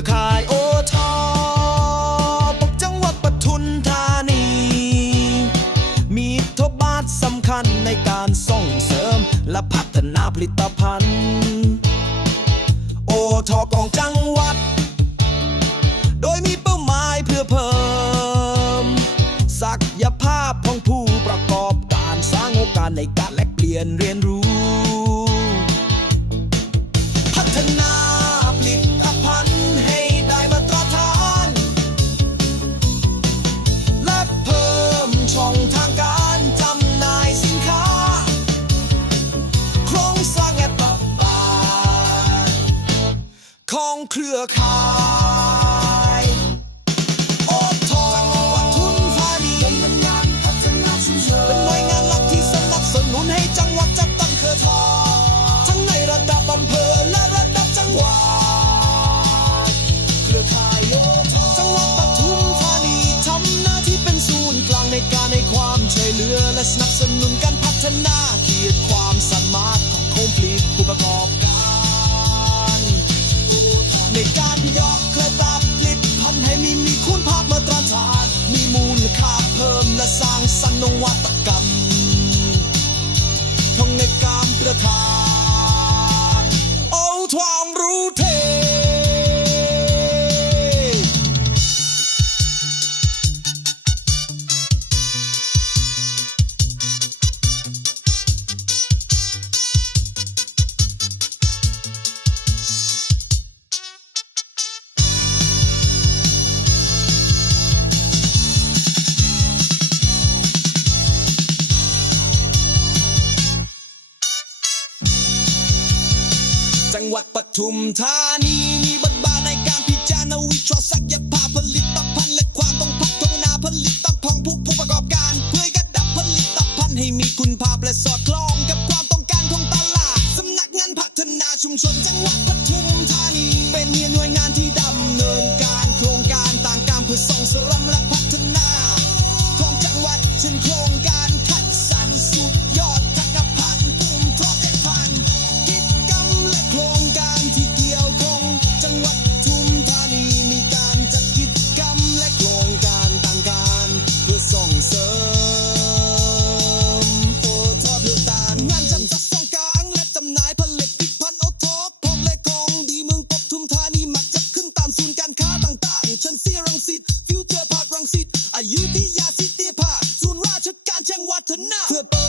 รือข่ายโอทอปกจังหวัดปทุมธานี มีทบบาทสำคัญในการส่งเสริม และพัฒนาผลิตภัณฑ์ โอทอกองจังหวัด โดยมีเป้าหมายเพื่อเพิ่ม ศักยภาพของผู้ประกอบการสร้างโอกาสในการแลกเปลี่ยนเรียนรู้ ของเครือข่าย คุณภาพมาตรฐาน มีมูลค่าเพิ่มและสร้างสรรค์นวัตกรรม หวัดปทุมธานีมีบทบาทในการพิจารณาวิเคราะห์ศักยภาพผลิตภัณฑ์และความต้องพัฒนาผลิตภัณฑ์ผู้ผู้ประกอบการ เพื่อการดับผลิตภัณฑ์ให้มีคุณภาพและสอดคล้องกับความต้องการของตลาดสำนักงานพัฒนาชุมชนจังหวัดปทุมธานี เป็นหน่วยงานที่ดำเนินการโครงการต่างการเพื่อส่งเสริมและพัฒนาของจังหวัดเช่นโครงการ การจังหวัดทนาเพื่อเปิ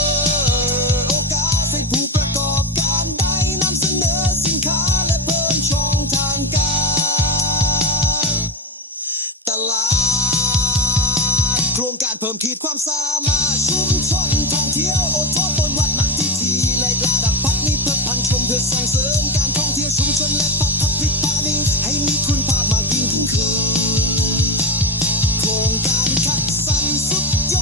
ดโอกาสให้ผู้ประกอบการได้นำเสนอสินค้าและเพิ่มช่องทางการตลาดโครงการเพิ่มขีดความสามารถชุมชนท่องเที่ยวโอทอบนวัดมักที่ทีและระดับพักนี้เพื่อพันชมเพื่อส่งเสริมการท่องเที่ยวชุมชนและพัฒนาผลิตภัณฑ์ให้มีคุณภาพมากยิ่งขึ้นคือโครงการคัดสรรสุดย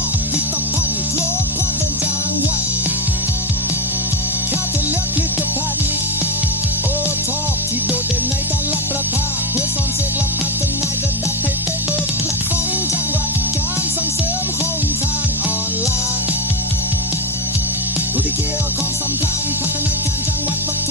อด ที่เกี่ยวของสำคัญพัฒนาการจังหวัดปทุม